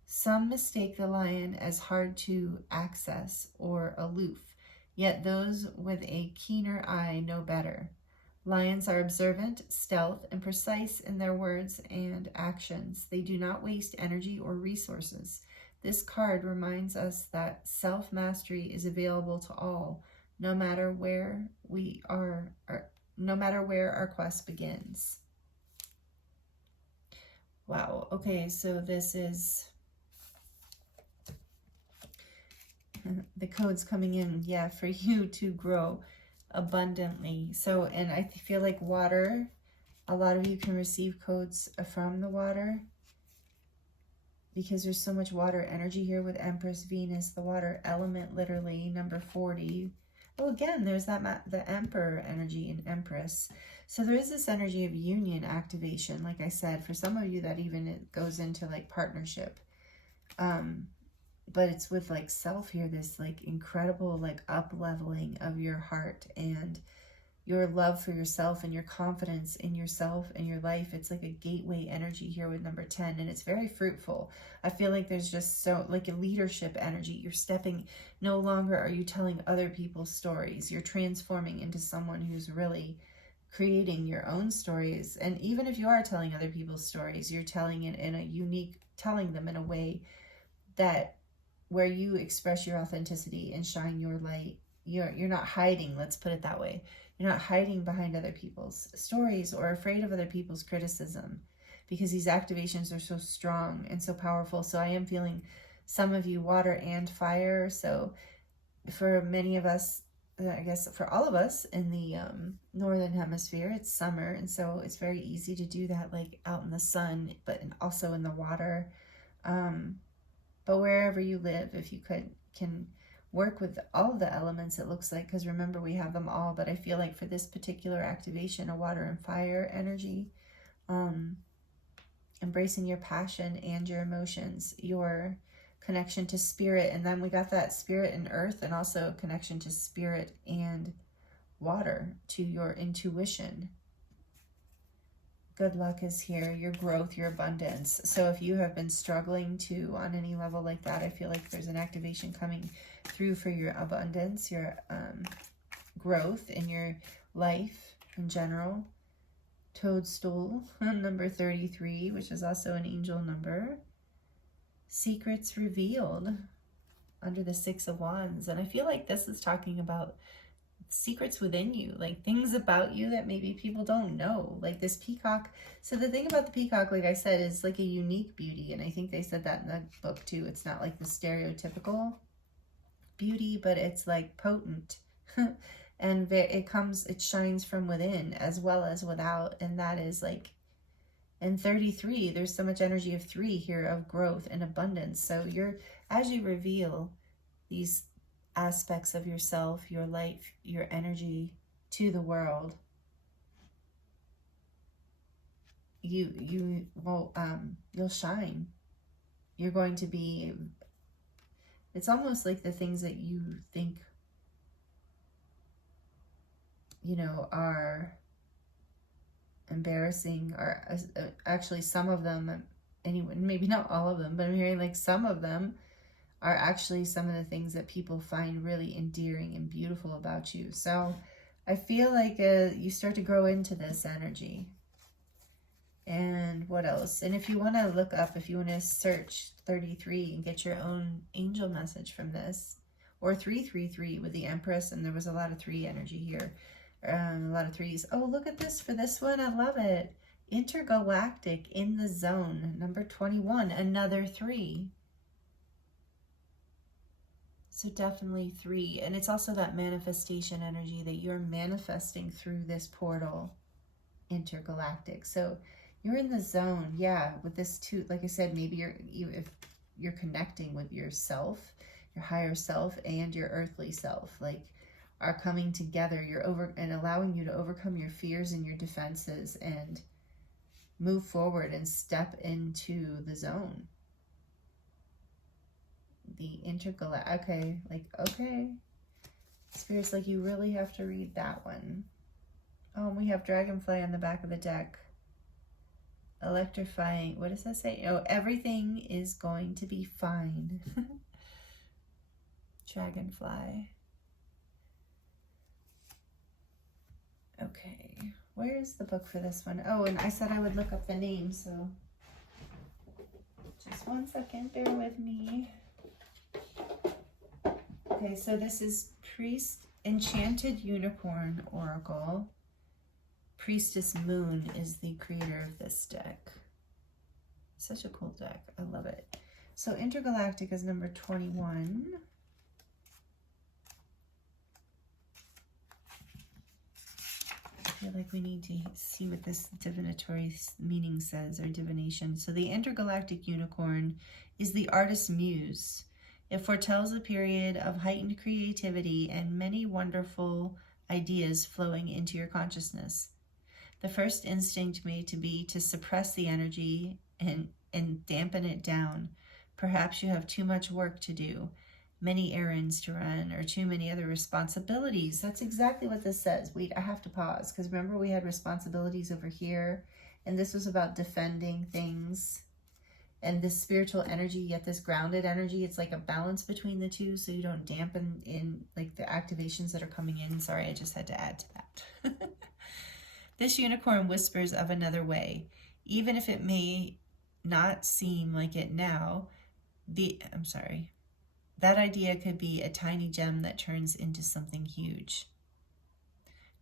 Some mistake the lion as hard to access or aloof, yet those with a keener eye know better. Lions are observant, stealth, and precise in their words and actions. They do not waste energy or resources. This card reminds us that self-mastery is available to all, no matter where our quest begins. Wow. Okay, so this is the codes coming in, yeah, for you to grow abundantly. So, and I feel like water, a lot of you can receive codes from the water because there's so much water energy here with Empress, Venus, the water element, literally, number 40. Oh, again, there's that the Emperor energy in Empress. So there is this energy of union activation, like I said. For some of you, that even goes into like partnership. But it's with like self here, this like incredible like up-leveling of your heart and your love for yourself and your confidence in yourself and your life. It's like a gateway energy here with number 10, and it's very fruitful. I feel like there's just so like a leadership energy. You're stepping, no longer are you telling other people's stories. You're transforming into someone who's really creating your own stories. And even if you are telling other people's stories, you're telling it in a unique, telling them in a way that where you express your authenticity and shine your light. You're not hiding, let's put it that way. You're not hiding behind other people's stories or afraid of other people's criticism, because these activations are so strong and so powerful. So I am feeling some of you water and fire. So for many of us, I guess for all of us in the northern hemisphere, it's summer, and so it's very easy to do that like out in the sun, but also in the water. But wherever you live, if you can work with all of the elements, it looks like, because remember we have them all, but I feel like for this particular activation, a water and fire energy, embracing your passion and your emotions, your connection to spirit, and then we got that spirit and earth, and also connection to spirit and water, to your intuition. Good luck is here, your growth, your abundance. So if you have been struggling to, on any level like that, I feel like there's an activation coming through for your abundance, your growth in your life in general. Toadstool, number 33, which is also an angel number. Secrets revealed under the 6 of Wands. And I feel like this is talking about secrets within you, like things about you that maybe people don't know, like this peacock. So the thing about the peacock, like I said, is like a unique beauty, and I think they said that in the book too. It's not like the stereotypical beauty, but it's like potent and it shines from within as well as without. And that is like in 33, there's so much energy of 3 here of growth and abundance. So as you reveal these aspects of yourself, your life, your energy to the world, you'll shine. You're going to be, it's almost like the things that you think, are embarrassing, or actually some of them, anyway, maybe not all of them, but I'm hearing like some of them are actually some of the things that people find really endearing and beautiful about you. So I feel like you start to grow into this energy. And what else? And if you want to look up, if you want to search 33 and get your own angel message from this, or 333 with the Empress, and there was a lot of 3 energy here, a lot of 3s. Oh, look at this for this one. I love it. Intergalactic in the zone, number 21, another 3. So definitely 3. And it's also that manifestation energy that you're manifesting through this portal, intergalactic. So you're in the zone, yeah, with this too. Like I said, maybe if you're connecting with yourself, your higher self, and your earthly self, like are coming together. You're and allowing you to overcome your fears and your defenses and move forward and step into the zone. The intergalactic, okay, like, okay. Spirit's like, you really have to read that one. Oh, we have Dragonfly on the back of the deck. Electrifying, what does that say? Oh, everything is going to be fine. Dragonfly. Okay, where's the book for this one? Oh, and I said I would look up the name, so just one second, bear with me. Okay, so this is Enchanted Unicorn Oracle. Priestess Moon is the creator of this deck. Such a cool deck. I love it. So Intergalactic is number 21. I feel like we need to see what this divinatory meaning says, or divination. So the Intergalactic Unicorn is the artist's muse. It foretells a period of heightened creativity and many wonderful ideas flowing into your consciousness. The first instinct may be to suppress the energy and dampen it down. Perhaps you have too much work to do, many errands to run, or too many other responsibilities. That's exactly what this says. Wait, I have to pause, because remember we had responsibilities over here, and this was about defending things. And this spiritual energy, yet this grounded energy, it's like a balance between the two, so you don't dampen in like the activations that are coming in. Sorry, I just had to add to that. This unicorn whispers of another way. Even if it may not seem like it now, that idea could be a tiny gem that turns into something huge.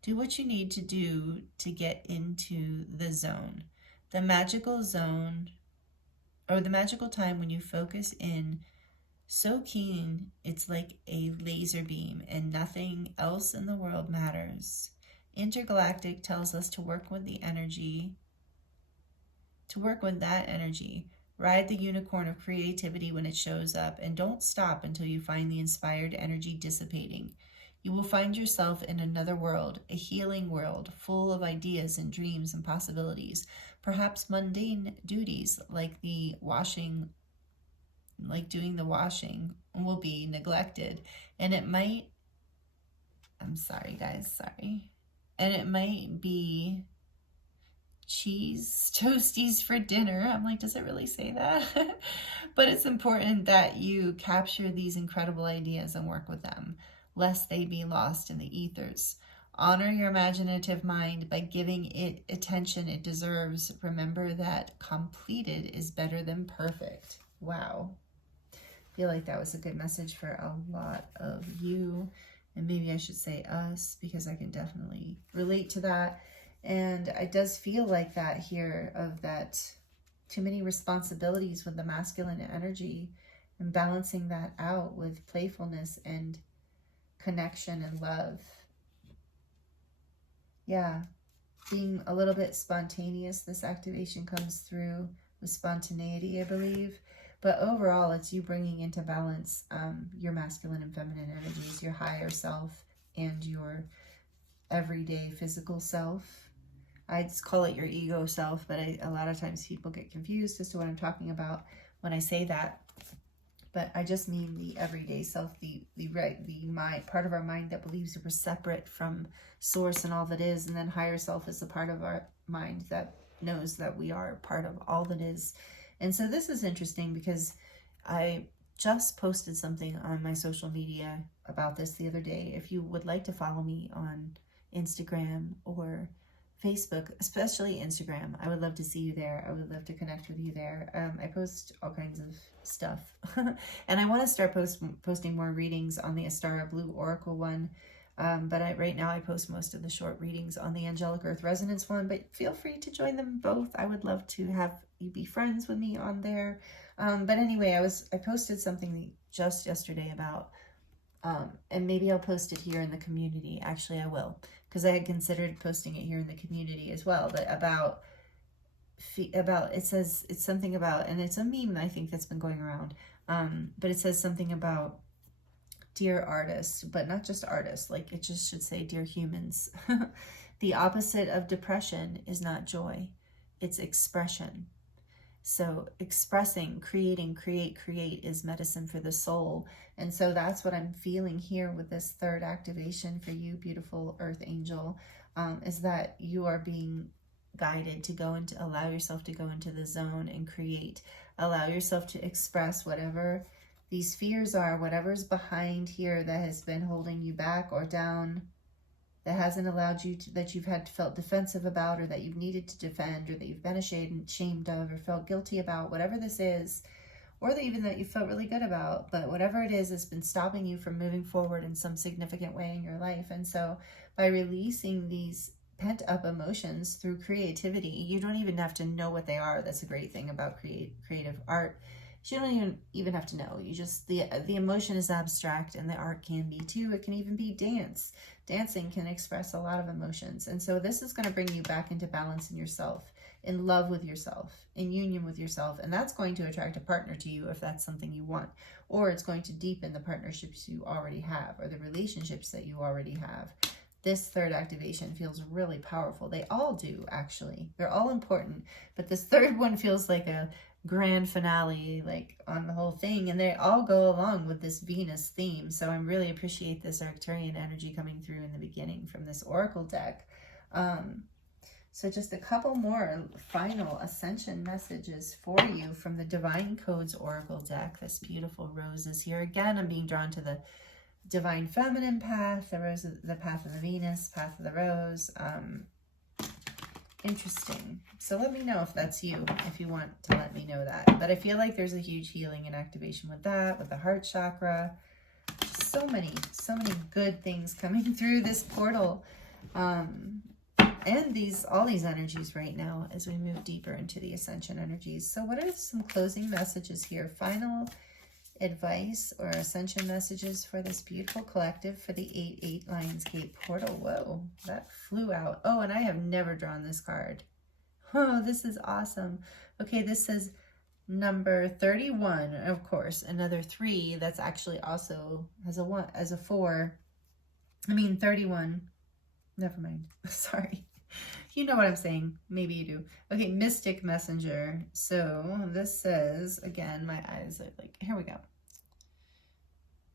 Do what you need to do to get into the zone. The magical zone, or the magical time when you focus in so keen, it's like a laser beam and nothing else in the world matters. Intergalactic tells us to work with the energy, that energy. Ride the unicorn of creativity when it shows up, and don't stop until you find the inspired energy dissipating. You will find yourself in another world, a healing world, full of ideas and dreams and possibilities. Perhaps mundane duties like doing the washing will be neglected, and it might, I'm sorry guys, sorry. And it might be cheese toasties for dinner. I'm like, does it really say that? But it's important that you capture these incredible ideas and work with them, lest they be lost in the ethers. Honor your imaginative mind by giving it attention it deserves. Remember that completed is better than perfect. Wow. I feel like that was a good message for a lot of you. And maybe I should say us, because I can definitely relate to that. And it does feel like that here, of that too many responsibilities with the masculine energy, and balancing that out with playfulness and connection and love. Yeah, being a little bit spontaneous. This activation comes through with spontaneity, I believe. But overall, it's you bringing into balance your masculine and feminine energies, your higher self and your everyday physical self. I just call it your ego self, but a lot of times people get confused as to what I'm talking about when I say that. But I just mean the everyday self, the mind, part of our mind that believes we're separate from source and all that is, and then higher self is the part of mind that knows that we are part of all that is. And so this is interesting because I just posted something on my social media about this the other day. If you would like to follow me on Instagram or Facebook, especially Instagram, I would love to see you there. I would love to connect with you there. I post all kinds of stuff. And I want to start posting more readings on the Astara Blue Oracle one. But right now I post most of the short readings on the Angelic Earth Resonance one, but feel free to join them both. I would love to have you be friends with me on there. But anyway, I posted something just yesterday about, and maybe I'll post it here in the community. Actually, I will, because I had considered posting it here in the community as well, but about, it says, it's something about, and it's a meme I think that's been going around, but it says something about dear artists, but not just artists, like it just should say dear humans. The opposite of depression is not joy, it's expression. So expressing, creating, create is medicine for the soul. And so that's what I'm feeling here with this third activation for you, beautiful Earth Angel, is that you are being guided to go into, allow yourself to go into the zone and create. Allow yourself to express whatever these fears are, whatever's behind here that has been holding you back or down, that hasn't allowed you to, that you've had felt defensive about, or that you've needed to defend, or that you've been ashamed of, or felt guilty about, whatever this is, or even that you felt really good about, but whatever it is, it's been stopping you from moving forward in some significant way in your life. And so by releasing these pent up emotions through creativity, you don't even have to know what they are. That's a great thing about creative art. You don't even have to know. You just, the emotion is abstract, and the art can be too. It can even be dance. Dancing can express a lot of emotions. And so this is going to bring you back into balance in yourself, in love with yourself, in union with yourself. And that's going to attract a partner to you if that's something you want. Or it's going to deepen the partnerships you already have, or the relationships that you already have. This third activation feels really powerful. They all do, actually. They're all important. But this third one feels like a grand finale, like on the whole thing, and they all go along with this Venus theme. So I really appreciate this Arcturian energy coming through in the beginning from this oracle deck. So just a couple more final ascension messages for you from the Divine Codes oracle deck. This beautiful rose is here again. I'm being drawn to the divine feminine path, the rose, the path of the Venus, path of the rose. Interesting. So let me know if that's you, if you want to let me know that. But I feel like there's a huge healing and activation with that, with the heart chakra. Just so many good things coming through this portal. And all these energies right now as we move deeper into the ascension energies. So what are some closing messages here? Final advice or ascension messages for this beautiful collective for the 8-8 Lionsgate portal. Whoa, that flew out. Oh, and I have never drawn this card. Oh, this is awesome. Okay, this says number 31, of course, another 3. That's actually also has a 1 as a 4. I mean 31. Never mind. Sorry. You know what I'm saying. Maybe you do. Okay, Mystic Messenger. So this says, again, my eyes are like, here we go.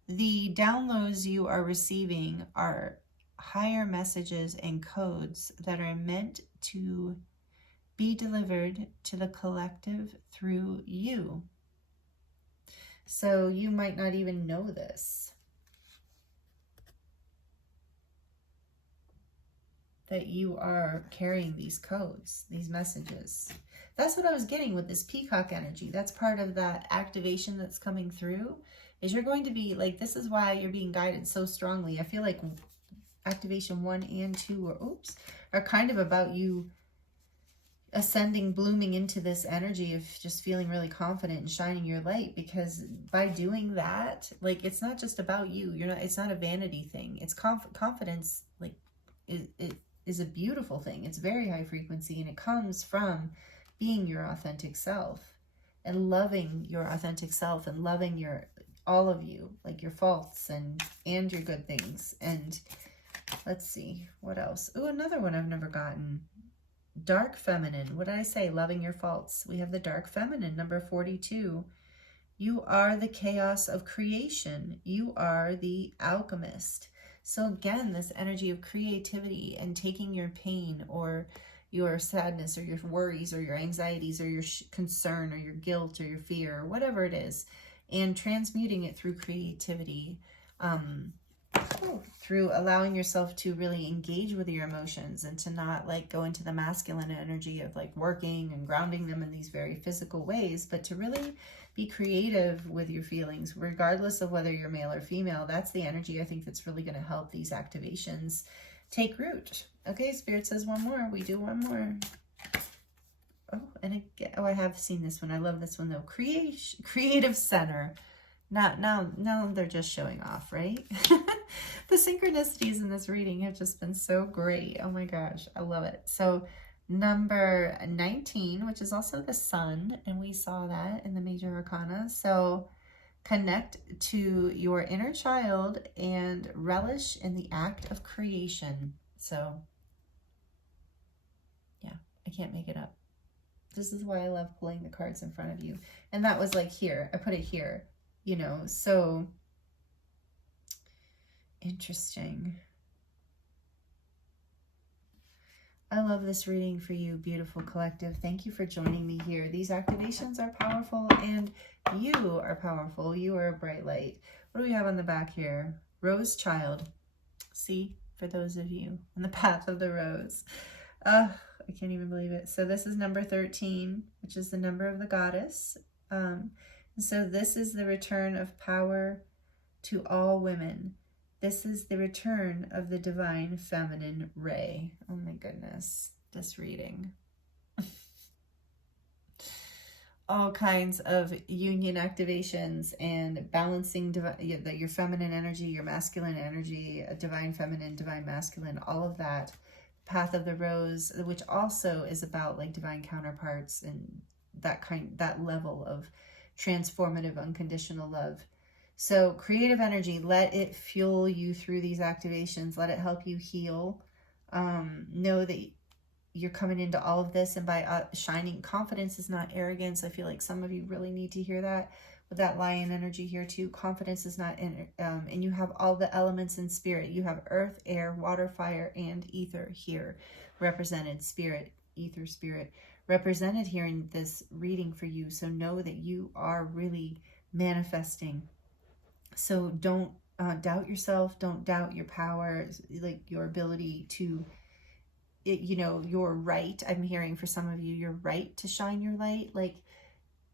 The downloads you are receiving are higher messages and codes that are meant to be delivered to the collective through you. So you might not even know this, that you are carrying these codes, these messages. That's what I was getting with this peacock energy. That's part of that activation that's coming through, is you're going to be like, this is why you're being guided so strongly. I feel like activation 1 and 2 are kind of about you ascending, blooming into this energy of just feeling really confident and shining your light, because by doing that, like, it's not just about you. It's not a vanity thing. It's confidence, like, it is a beautiful thing. It's very high frequency, and it comes from being your authentic self and loving your authentic self and loving all of you, like your faults and your good things. And let's see, what else? Oh, another one I've never gotten. Dark feminine. What did I say? Loving your faults. We have the dark feminine, number 42. You are the chaos of creation. You are the alchemist. So again, this energy of creativity and taking your pain or your sadness or your worries or your anxieties or your concern or your guilt or your fear or whatever it is, and transmuting it through creativity, through allowing yourself to really engage with your emotions and to not like go into the masculine energy of like working and grounding them in these very physical ways, but to really be creative with your feelings, regardless of whether you're male or female. That's the energy I think that's really going to help these activations take root. Okay, Spirit says one more. We do one more. Oh, and again, oh, I have seen this one. I love this one though. Creative center. Now they're just showing off, right? The synchronicities in this reading have just been so great. Oh my gosh, I love it. So number 19, which is also the sun, and we saw that in the major arcana. So connect to your inner child and relish in the act of creation. So yeah, I can't make it up. This is why I love pulling the cards in front of you. And that was like here, I put it here, you know, so interesting. I love this reading for you, beautiful collective. Thank you for joining me here. These activations are powerful and you are powerful. You are a bright light. What do we have on the back here? Rose child. See, for those of you on the path of the rose. I can't even believe it. So this is number 13, which is the number of the goddess. So this is the return of power to all women. This is the return of the divine feminine ray. Oh my goodness, this reading. All kinds of union activations and balancing your feminine energy, your masculine energy, divine feminine, divine masculine, all of that. Path of the Rose, which also is about like divine counterparts and that level of transformative unconditional love. So creative energy, let it fuel you through these activations. Let it help you heal. Know that you're coming into all of this, and by shining, confidence is not arrogance. I feel like some of you really need to hear that with that lion energy here too. Confidence is not and you have all the elements in spirit. You have earth, air, water, fire, and ether here represented. Spirit, ether, spirit represented here in this reading for you. So know that you are really manifesting. So don't doubt yourself. Don't doubt your power, like your ability to, you know, you're right. I'm hearing for some of you, you're right to shine your light. Like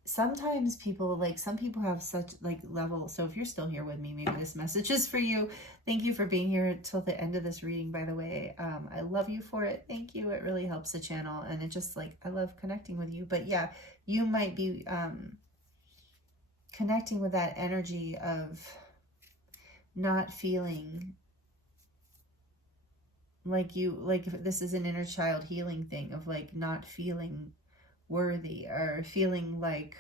sometimes people, like some people have such like level. So if you're still here with me, maybe this message is for you. Thank you for being here till the end of this reading, by the way. I love you for it. Thank you. It really helps the channel. And it just like, I love connecting with you. But yeah, you might be connecting with that energy of not feeling like you, like this is an inner child healing thing of like not feeling worthy or feeling like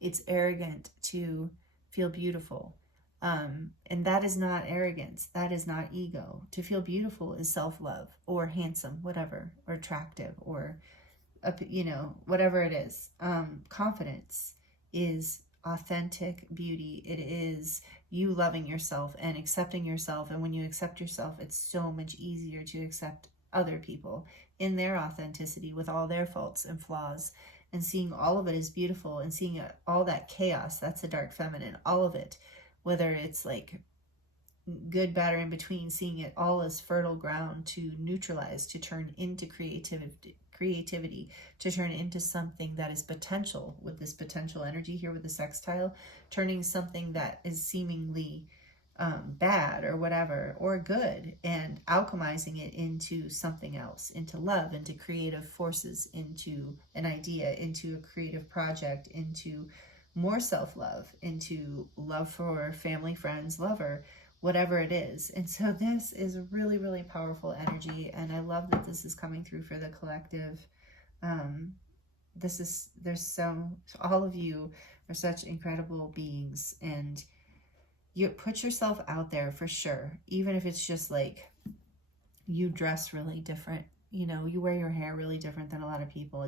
it's arrogant to feel beautiful. And that is not arrogance. That is not ego. To feel beautiful is self-love or handsome, whatever, or attractive, or, you know, whatever it is. Confidence is authentic beauty. It is you loving yourself and accepting yourself. And when you accept yourself, it's so much easier to accept other people in their authenticity with all their faults and flaws, and seeing all of it as beautiful, and seeing all that chaos. That's the dark feminine, all of it, whether it's like good, bad, or in between, seeing it all as fertile ground to neutralize, to turn into creativity, to turn into something that is potential, with this potential energy here with the sextile, turning something that is seemingly bad or whatever, or good, and alchemizing it into something else, into love, into creative forces, into an idea, into a creative project, into more self-love, into love for family, friends, lover, whatever it is. And so this is really, really powerful energy. And I love that this is coming through for the collective. All of you are such incredible beings, and you put yourself out there for sure. Even if it's just like you dress really different, you know, you wear your hair really different than a lot of people.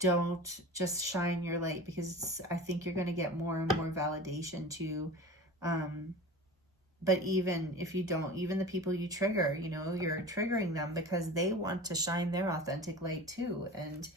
Don't just shine your light, because I think you're going to get more and more validation to But even if you don't, even the people you trigger, you know, you're triggering them because they want to shine their authentic light too. And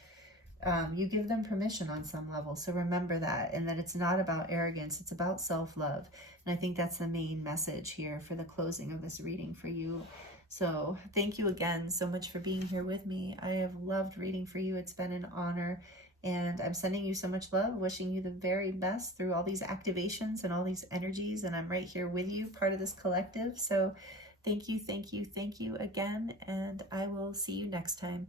you give them permission on some level. So remember that, and that it's not about arrogance, it's about self-love. And I think that's the main message here for the closing of this reading for you. So thank you again so much for being here with me. I have loved reading for you. It's been an honor. And I'm sending you so much love, wishing you the very best through all these activations and all these energies. And I'm right here with you, part of this collective. So thank you, thank you, thank you again. And I will see you next time.